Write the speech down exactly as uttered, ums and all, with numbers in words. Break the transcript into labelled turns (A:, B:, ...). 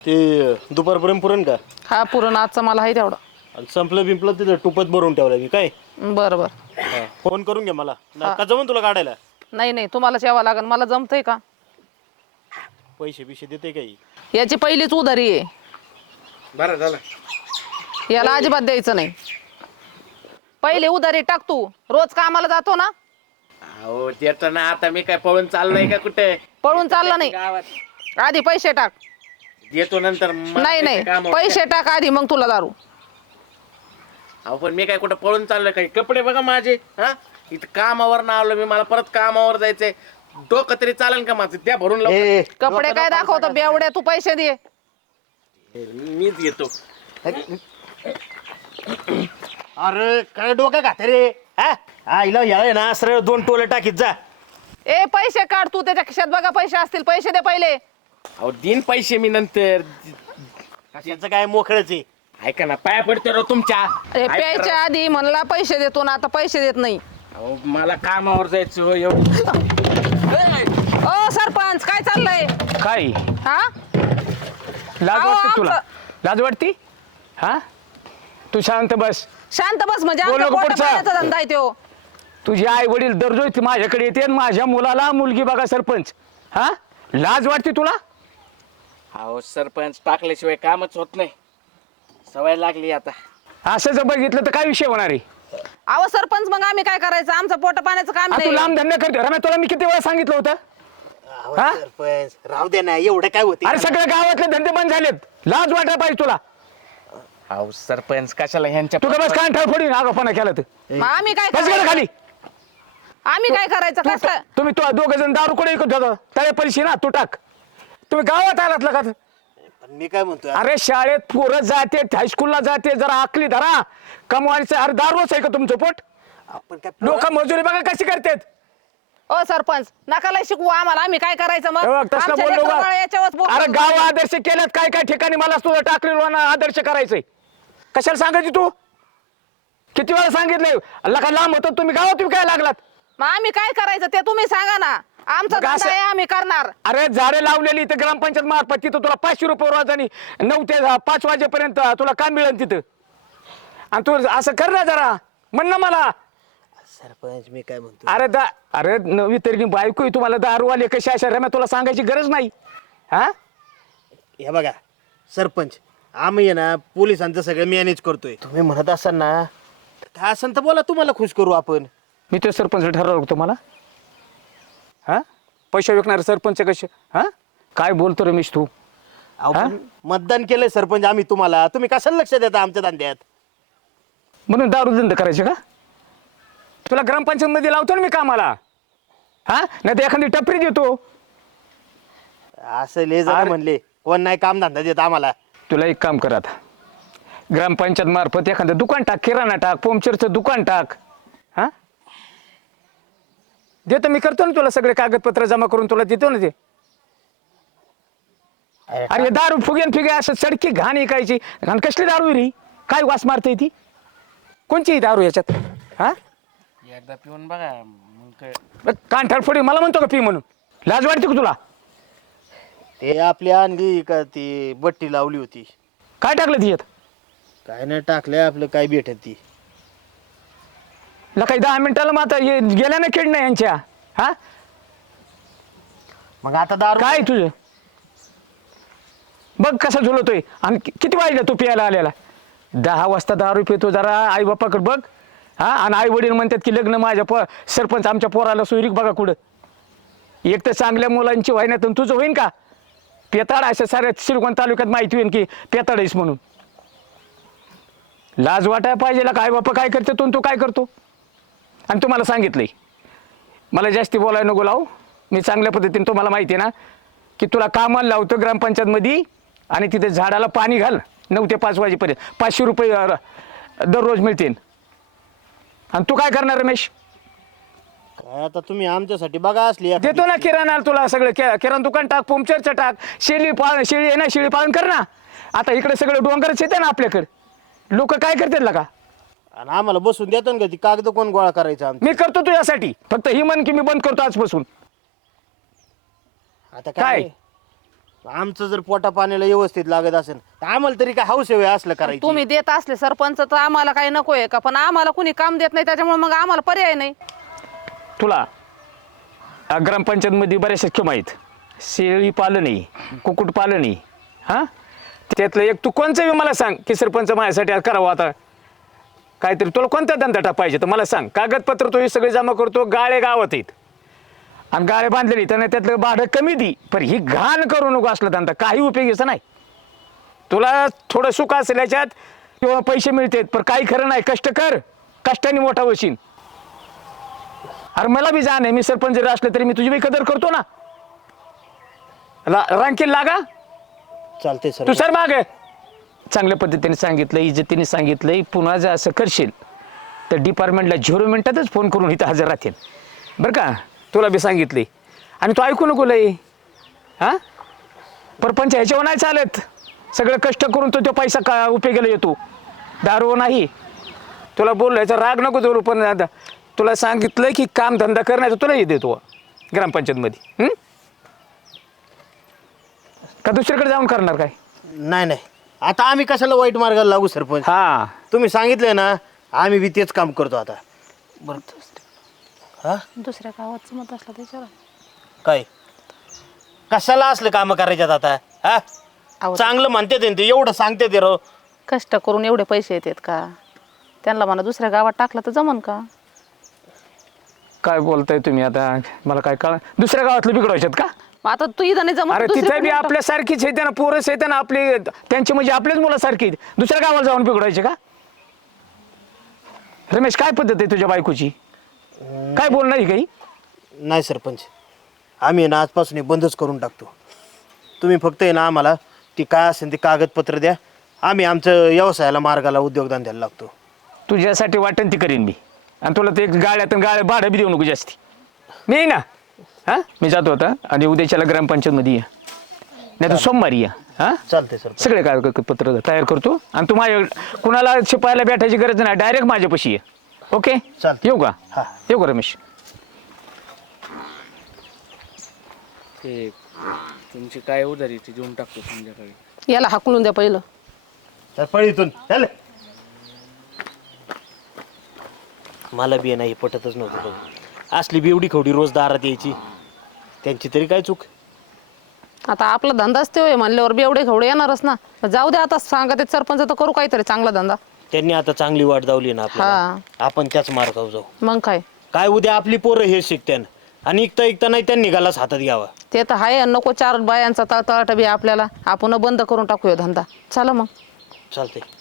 A: ते दुपारपर्यंत पुरण का?
B: हा पुरण आजचा मला आहे तेवढा.
A: आणि संपलं बिंपलं तिथं टुपत भरून ठेवलं मी काय.
B: बरं बरं.
A: हा, फोन करून घे मला. नाही का जमून तुला काढायला?
B: नाही नाही तुम्हालाच यावं लागेल, मला जमतंय का?
A: पैसे बिशे देते काही?
B: याची पहिलीच उधारी आहे,
A: बरं झालं.
B: याला अजिबात द्यायचं नाही. पहिले उधारी टाक, तू रोज कामाला जातो ना.
C: अहो देतो ना, आता मी काय पळून चाललोय का कुठे?
B: पळून चालला नाही,
C: गावात
B: आधी पैसे टाक.
C: देतो नंतर मला
B: नाही
C: त्याचे
B: नाही
C: काम होते.
B: पैसे टाक आधी, मग तुला दारू.
C: अहो पण मी काय कुठं पळून चाललोय? काही कपडे बघा माझे. हा इथं कामावर ना आलो मी, मला परत कामावर जायचंय. डोकं तरी चालेल का माझं? त्या भरून लाव.
A: ए,
B: कपडे काय दाखवतो बेवड्या, तू पैसे दे.
C: मीच घेतो.
A: अरे काय डोकं खाते रे? हा आईला या ना सरळ दोन टोले टाकीत जा.
B: ए पैसे काढ तू, त्याच्या खिशात बघा पैसे असतील, पैसे दे पहिले.
C: अहो दिन पैसे मी नंतर.
A: याचं काय मोकळच आहे.
C: ऐका ना, पाया पडते रो तुमच्या.
B: ए
C: ऐका
B: प्यायच्या
C: ना.
B: आधी म्हणला पैसे देतो ना, आता पैसे देत नाही.
C: अहो मला कामावर जायचं हो, एवढं.
B: ओ सरपंच काय चाललंय?
D: काय
B: हा
D: लाज
B: अहो,
D: वाटते तुला?
B: आमचं-
D: लाज वाटती? हा तू शांत बस.
B: शांत बस म्हणजे
D: बोलू
B: आमचा
D: नको
B: पोटा
D: पुढचा.
B: पाण्याचा धंदा आहे त्यो.
D: तुझे आई वडील दररोज माझ्याकडे येते आणि माझ्या मुलाला मुलगी बघा सरपंच. हा लाज वाटते तुला?
C: अहो सरपंच टाकल्याशिवाय कामच होत नाही, सवय लागली आता.
D: असं जर बघितलं तर काय विषय होणार आहे?
B: अहो सरपंच मग आम्ही काय करायचं? आमचं पोट पाण्याचं काम
D: हा, तू
B: नाही.
D: लांब धंदा करतो रम्या, तुला मी किती वेळा सांगितलं होतं?
A: अहो,
D: हा?
A: सरपंच राहू दे ना, एवढं काय होते?
D: अरे सगळ्या गावातले धंदे बंद झालेत, लाज वाटायला पाहिजे तुला.
C: अहो सरपंच कशाला ह्यांच्या
D: तू का बस कान ठाव फोडी आगापणा केला तर
B: मग आम्ही काय
D: बस गेलं
B: करायचं?
D: खाली.
B: आम्ही काय करायचं?
D: तू-
B: कसं?
D: तुम्ही तो दोघ जण दारू कडे ऐकत होता, त्याला पैसे ना तू टाक. तुम्ही गावात आलात का?
A: पण मी काय म्हणतोय,
D: अरे शाळेत पोरं जाते, हायस्कूलला जाते, जरा आकली धरा. कमवायचं अरे दारूच आहे का तुमचं पोट?
A: आपण काय
D: लोक मजुरी बघा कशी करतात.
B: ओ सरपंच नका लय शिकवू आम्हाला, आम्ही काय करायचं मग?
D: हे बघ, तसलं
B: आमच्या
D: बोललो
B: लेकरं
D: का?
B: बाळं याच्यावरच बोलतात.
D: अरे गाव आदर्श केल्यात काय काय ठिकाणी, मला तुझं टाकलेलं आदर्श करायचंय. कशाला सांगायची तू? किती वेळा सांगितलंय? लका लांब होतो तुम्ही, गावात तुम्ही काय लागलात?
B: मग आम्ही काय करायचं ते तुम्ही सांगा ना. आमचा
D: मग
B: धंदा
D: असं-
B: आहे, आम्ही करणार.
D: अरे झाडे लावलेली इथं ग्रामपंचायत मार्फत, तिथं तुला पाचशे रुपये रोज आणि नऊ ते पाच वाजेपर्यंत तुला काम मिळेल तिथं. आणि तू असं कर ना जरा, म्हण ना मला.
A: सरपंच मी काय म्हणतो,
D: अरे दा अरे नवी तरी बायको आहे तुम्हाला, दारूवाले कशा अशा रम्या तुला सांगायची गरज नाही. हा
A: हे बघा सरपंच, आम्ही आहे ना पोलिसांचं सगळं मॅनेज करतोय. तुम्ही म्हणत असाल ना तर काय असेल तर बोला, तुम्हाला खुश करू आपण.
D: मी तो सरपंच ठरवलं होतं मला. हा पैसे विकणारे सरपंच कसे? हा काय बोलतो रमेश तू?
A: अहो,
D: हा?
A: पण मतदान केलंय सरपंच आम्ही तुम्हाला, तुम्ही कशाला लक्ष देता आमच्या धंद्यात?
D: म्हणून दारू धंदा करायचे का? तुला ग्रामपंचायत मध्ये लावतो ना मी कामाला. हा नाही तर एखादी टपरी देतो.
A: असं लय जण
D: अरे-
A: म्हणले कोण नाही काम धंदा देत आम्हाला.
D: तुला एक काम कर आता, ग्रामपंचायत मार्फत एखादं दुकान टाक, किराणा टाक, पंक्चरचं दुकान टाक. हा देतो मी, करतो ना तुला सगळे कागदपत्र जमा करून तुला देतो ना ते. अरे दारू फुगेन फिगे असं सडकी घाण ऐकायची. घाण कसली दारू आहे रे? काय वास मारते ती? कोणची दारू याच्यात? हा
C: एकदा पिऊन बघा मग काय.
D: बरं, कान ठरफोडी मला म्हणतो का पी म्हणून? लाज वाटते का तुला?
A: ते आपली आणली का ती बट्टी लावली होती,
D: काय टाकलं ती यात?
A: काय नाही टाकलंय आपलं, काय भेटत ती.
D: ला काही दहा मिनिटाला मग आता हे गेल्या ना खेळ नाही यांच्या. हा
A: मग आता दारू
D: काय तुझं बघ कसा झुलतोय. आणि कि- किती वाजला तू प्यायला आलेला? दहा वाजता दारू पितो, जरा आई बापाकडे बघ. हा आणि आई वडील म्हणतात की लग्न माझ्या पो सरपंच आमच्या पोराला सोयरीक बघा कुठं. एक तर चांगल्या मुलांची व्हायनातून तुझं होईन का? पेताड अशा साऱ्या श्रीगोंद तालुक्यात माहिती होईन की पेताड आहेस म्हणून. लाज वाटायला पाहिजे का? आई बापा काय करते तू, तू काय करतो? आणि तुम्हाला सांगितलंय मला जास्ती बोलायला नको लावू. मी चांगल्या पद्धतीने तुम्हाला माहिती आहे ना की तुला कामाला लावतो ग्रामपंचायतमध्ये, आणि तिथे झाडाला पाणी घाल नऊ ते पाच वाजेपर्यंत. पाचशे रुपये अं, दररोज मिळतील. आणि तू काय करणार रमेश?
A: काय आता तुम्ही आमच्यासाठी बघा असली एखादी.
D: देतो ना किराणा तुला सगळं. कि- किराणा दुकान टाक, पंक्चरचं टाक, शेळी पाळ शेळी आहे ना, शेळी पालन कर ना. आता इकडे सगळं डोंगरच येते ना आपल्याकडे. लोक काय करतात का?
A: आणि आम्हाला बसून देतो ना का ती कागद कोण गोळा करायचा आमचं?
D: मी करतो तुझ्यासाठी, फक्त ही म्हण की मी बंद करतो आजपासून.
A: आता
D: काय?
A: काय आमचं जर पोटा पाण्याला व्यवस्थित लागत असेल तर आम्हाला तरी काय हौस आहे असलं करायची.
B: तुम्ही देत असले सरपंच तर आम्हाला काही नकोय का, पण आम्हाला कुणी काम देत नाही त्याच्यामुळे मग आम्हाला पर्याय नाही.
D: तुला अ, ग्रामपंचायतमध्ये बऱ्याचशा किंवा आहेत. शेळी पालन आहे, कुक्कुट पालन आहे, हां त्यातलं एक तू कोणचं बी मला सांग की सरपंच माझ्यासाठी आज करावं आता काहीतरी. तुला कोणता धंदा पाहिजे तर मला सांग. कागदपत्र तो हे सगळे जमा करतो, गाळे गावात आहेत आणि गाळे बांधलेली तर त्यातलं भाडं कमी दे, पण ही घाण करू नको असला धंदा काही उपयोगीचा नाही. तुला थोडं सुख असेल याच्यात किंवा पैसे मिळतात पण काही खरं नाही. कष्ट कर, कष्टाने मोठा होशील. अरे मला बी जाण आहे, मी सरपंच जरी असले तरी मी तुझी बी कदर करतो ना. रा रांकील लागा
A: चालते सर.
D: तू सर माग चांगल्या पद्धतीने सांगितलं, इज्जतीने सांगितलंय. पुन्हा जर असं करशील तर डिपार्टमेंटला झिरो मिनिटातच फोन करून इथं हजर राहतील बरं का. तुला बी सांगितले आणि तू ऐकू नको लय. हां परपंच ह्याच्यावर नाही चालत. सगळं कष्ट करून तो तो पैसा का उपयोगाला येतो, दारू नाही. तुला बोललो याचा राग नको जोरू, पण आता तुला सांगितलं की काम धंदा करण्याचं तुला हे देतो ग्रामपंचायतमध्ये. का दुसरीकडे जाऊन करणार काय?
A: नाही नाही, आता आम्ही कशाला वाईट मार्गाला लागू सरपंच.
D: हां
A: तुम्ही सांगितलंय ना, आम्ही बी तेच काम करतो आता. बरं हा
B: दुसऱ्या गावात मत असलं त्याच्यावर
A: काय कशाला असलं काम करायच्यात आता. हा
B: अहो,
A: चांगलं म्हणते ते, एवढं सांगते ते राव.
B: कष्ट करून एवढे पैसे येतात का? त्यांना म्हणा दुसऱ्या गावात टाकलं तर जमन का?
D: काय बोलताय तुम्ही आता, मला काय कळ. दुसऱ्या गावातले बिघडवायच्यात का?
B: मग आता तू इथं नाही जमत
D: अरे
B: तर
D: तिथे
B: दुसरीकडे
D: बी
B: टाक.
D: आपल्यासारखीच आहे ना, पोरस येते ना आपले, त्यांची म्हणजे आपल्याच मुलासारखी. दुसऱ्या गावाला जाऊन बिघडवायचे का? रमेश काय पद्धत आहे तुझ्या बायकोची? काय बोलणार आहे काही?
A: नाही सरपंच, आम्ही ना आजपासून हे बंदच करून टाकतो. तुम्ही फक्त आहे ना आम्हाला ती काय असेल ते कागदपत्र द्या, आम्ही आमचं व्यवसायाला मार्गाला उद्योगधंद्याला लागतो.
D: तुझ्यासाठी वाटेन ती करीन मी. आणि तुला ते गाड्यातून गाड्या भाडं बी देऊ नको जास्ती. मी येईन ना, हां मी जातो आता आणि उद्याच्याला ग्रामपंचायतमध्ये या, नाही तर सोमवारी या. हां
A: चालते सर.
D: सगळे कागदपत्र तयार करतो आणि तू माझ्या कुणाला शिपायला भेटायची गरज नाही, डायरेक्ट माझ्यापाशी ये. ओके
A: चालतंय.
D: येऊ का?
A: हां.
D: येऊ का रमेश?
C: ते तुमची काय उधारी ती देऊन टाकतो संध्याकाळी.
B: याला हाकलून द्या पहिलं.
A: तर पळीतून चाल. मला बी नाही पटतच नव्हतं बघ. असली बी एवढी खवडी रोज दारात यायची, त्यांची तरी काय चूक.
B: आता आपला धंदाच ते होय म्हणल्यावर बी एवढे घेवडे येणारच ना. जाऊ दे आता, सांगा ते सरपंच तर करू काहीतरी चांगला धंदा.
A: त्यांनी आता चांगली वाट दावली ना आपल्याला,
B: हा.
A: आपण त्याच मार्गावर जाऊ.
B: मग काय,
A: काय उद्या आपली पोरं हे शिकत्यान आणि इकता इकता नाही त्यांनी निघालाच हातात घ्यावा.
B: ते तर आहे. नको चार बायांचा तळतळाट बी आपल्याला. आपण बंद करून टाकूया धंदा. चला मग.
A: चालतंय.